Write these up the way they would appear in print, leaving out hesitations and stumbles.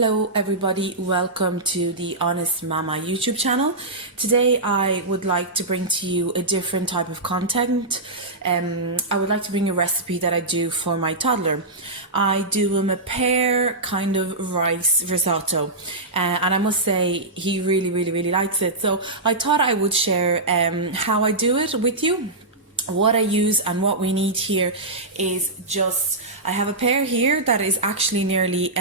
Hello everybody, welcome to the Honest Mama YouTube channel. Today I would like to bring to you a different type of content. I would like to bring a recipe that I do for my toddler. I do him a pear kind of rice risotto and I must say he really likes it. So I thought I would share how I do it with you. What I use and what we need here is just, I have a pear here that is actually nearly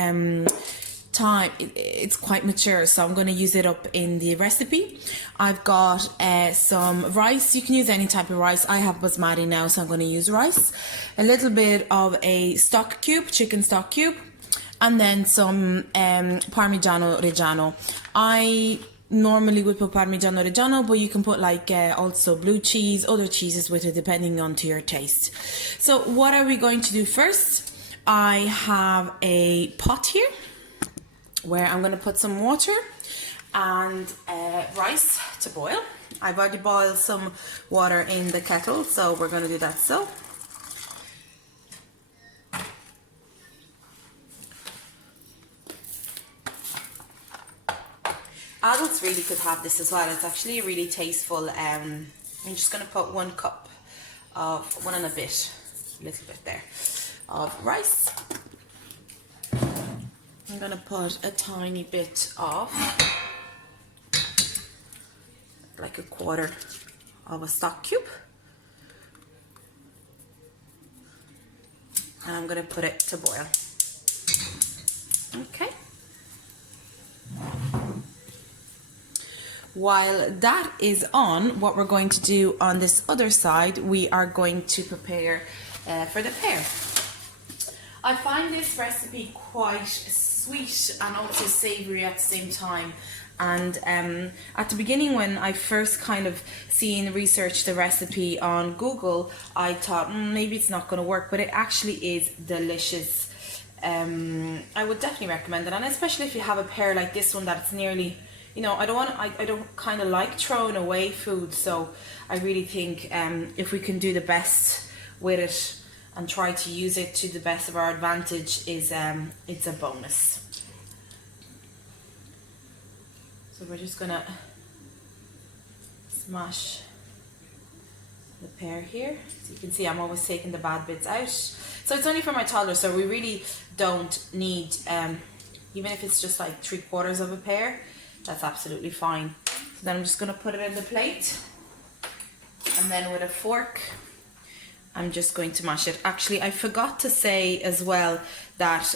it's quite mature, so I'm going to use it up in the recipe. I've got some rice. You can use any type of rice. I have basmati now, so I'm going to use rice. A little bit of a stock cube, chicken stock cube, and then some Parmigiano reggiano. I normally would put Parmigiano reggiano, but you can put like also blue cheese, other cheeses with it depending on to your taste. So what are we going to do first? I have a pot here where I'm going to put some water and rice to boil. I've already boiled some water in the kettle, so we're going to do that. So adults really could have this as well. It's actually really tasteful. I'm just going to put 1 cup of, one and a bit, a little bit there, of rice. I'm going to put a tiny bit of, like a quarter of a stock cube. And I'm going to put it to boil. Okay. While that is on, what we're going to do on this other side, we are going to prepare for the pear. I find this recipe quite sweet and also savoury at the same time. And at the beginning, when I first kind of researched the recipe on Google, I thought maybe it's not going to work, but it actually is delicious. I would definitely recommend it, and especially if you have a pear like this one that's nearly, you know, I don't kind of like throwing away food, so I really think if we can do the best with it and try to use it to the best of our advantage, is it's a bonus. So we're just gonna smash the pear here. So you can see I'm always taking the bad bits out. So it's only for my toddler, so we really don't need, even if it's just like 3/4 of a pear, that's absolutely fine. So then I'm just gonna put it in the plate, and then with a fork, I'm just going to mash it. Actually, I forgot to say as well that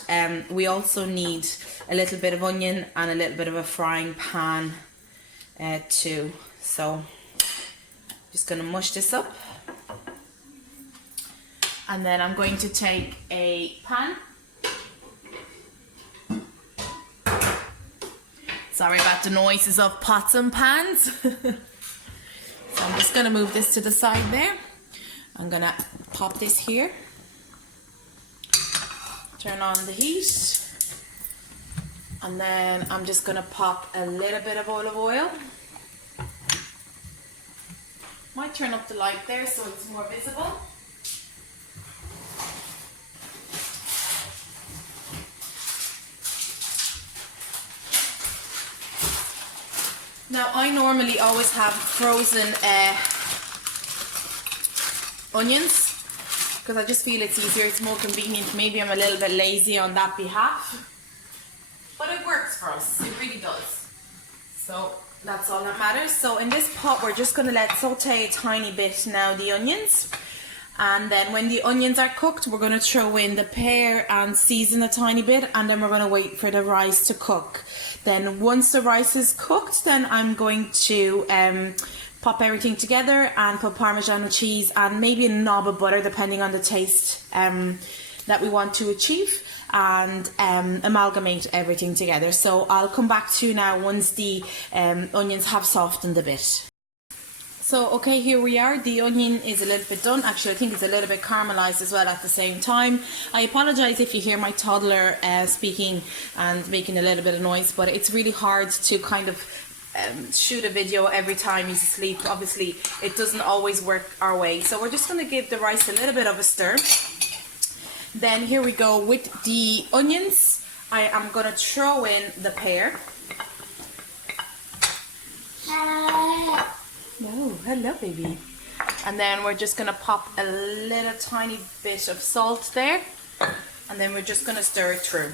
we also need a little bit of onion and a little bit of a frying pan too. So just gonna mush this up. And then I'm going to take a pan. Sorry about the noises of pots and pans. So I'm just gonna move this to the side there. I'm gonna pop this here, turn on the heat, and then I'm just gonna pop a little bit of olive oil. Might turn up the light there so it's more visible. Now I normally always have frozen onions, because I just feel it's easier, it's more convenient. Maybe I'm a little bit lazy on that behalf, but it works for us, it really does. So that's all that matters. So in this pot we're just going to let saute a tiny bit now the onions, and then when the onions are cooked we're going to throw in the pear and season a tiny bit, and then we're going to wait for the rice to cook. Then once the rice is cooked, then I'm going to pop everything together and put Parmigiano cheese and maybe a knob of butter depending on the taste that we want to achieve, and amalgamate everything together. So I'll come back to you now once the onions have softened a bit. So okay, here we are. The onion is a little bit done. Actually, I think it's a little bit caramelized as well at the same time. I apologize if you hear my toddler speaking and making a little bit of noise, but it's really hard to kind of shoot a video every time he's asleep. Obviously it doesn't always work our way, so we're just going to give the rice a little bit of a stir. Then here we go with the onions. I am going to throw in the pear. Oh, hello baby. And then we're just going to pop a little tiny bit of salt there. And then we're just going to stir it through.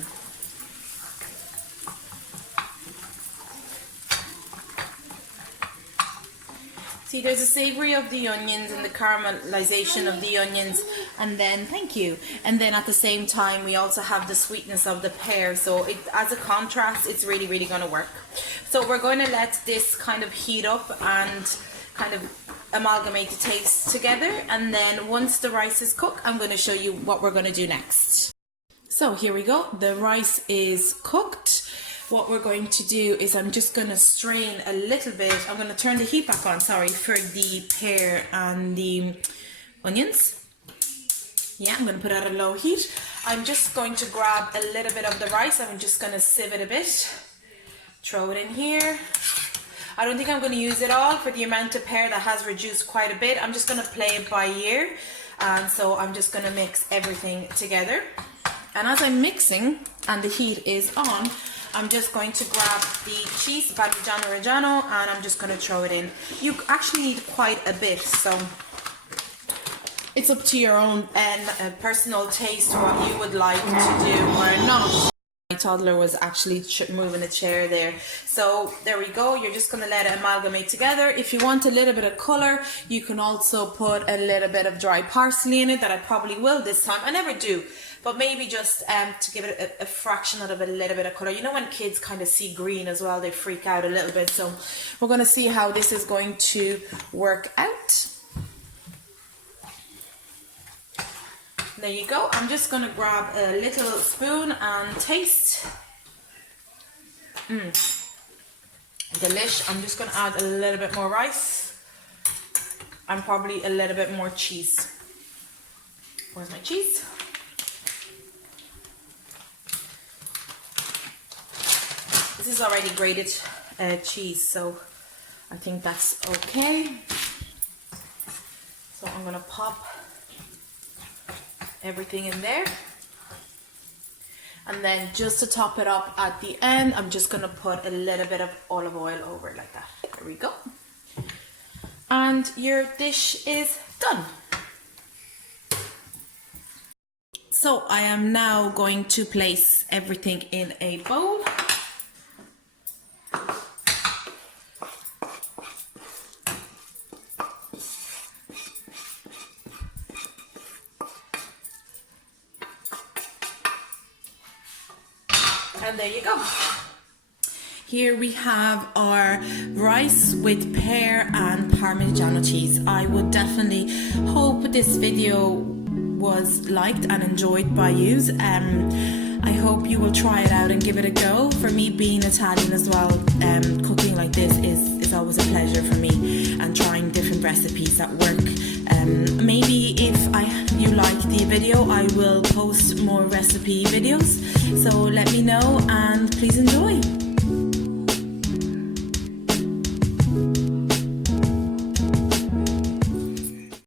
See, there's a savory of the onions and the caramelization of the onions, and then, thank you, and then at the same time we also have the sweetness of the pear, so it, as a contrast, it's really, really going to work. So we're going to let this kind of heat up and kind of amalgamate the taste together, and then once the rice is cooked, I'm going to show you what we're going to do next. So here we go, the rice is cooked. What we're going to do is I'm just going to strain a little bit. I'm going to turn the heat back on, sorry, for the pear and the onions. Yeah, I'm going to put it at a low heat. I'm just going to grab a little bit of the rice. I'm just going to sieve it a bit. Throw it in here. I don't think I'm going to use it all for the amount of pear that has reduced quite a bit. I'm just going to play it by ear. And so I'm just going to mix everything together. And as I'm mixing and the heat is on, I'm just going to grab the cheese, Parmigiano, reggiano, and I'm just going to throw it in. You actually need quite a bit, so it's up to your own personal taste what you would like to do or not. My toddler was actually moving a chair there. So there we go. You're just going to let it amalgamate together. If you want a little bit of colour, you can also put a little bit of dry parsley in it, that I probably will this time. I never do. But maybe just to give it a fraction of a little bit of colour. You know when kids kind of see green as well, they freak out a little bit. So we're going to see how this is going to work out. There you go. I'm just going to grab a little spoon and taste. Delish. I'm just going to add a little bit more rice and probably a little bit more cheese. Where's my cheese? This is already grated cheese, so I think that's okay. So I'm going to pop everything in there. And then just to top it up at the end, I'm just going to put a little bit of olive oil over it like that. There we go. And your dish is done. So I am now going to place everything in a bowl. And there you go. Here we have our rice with pear and Parmigiano cheese. I would definitely hope this video was liked and enjoyed by you. I hope you will try it out and give it a go. For me, being Italian as well, cooking like this is always a pleasure for me, and trying different recipes that work. Maybe if you like the video, I will post more recipe videos. So let me know and please enjoy.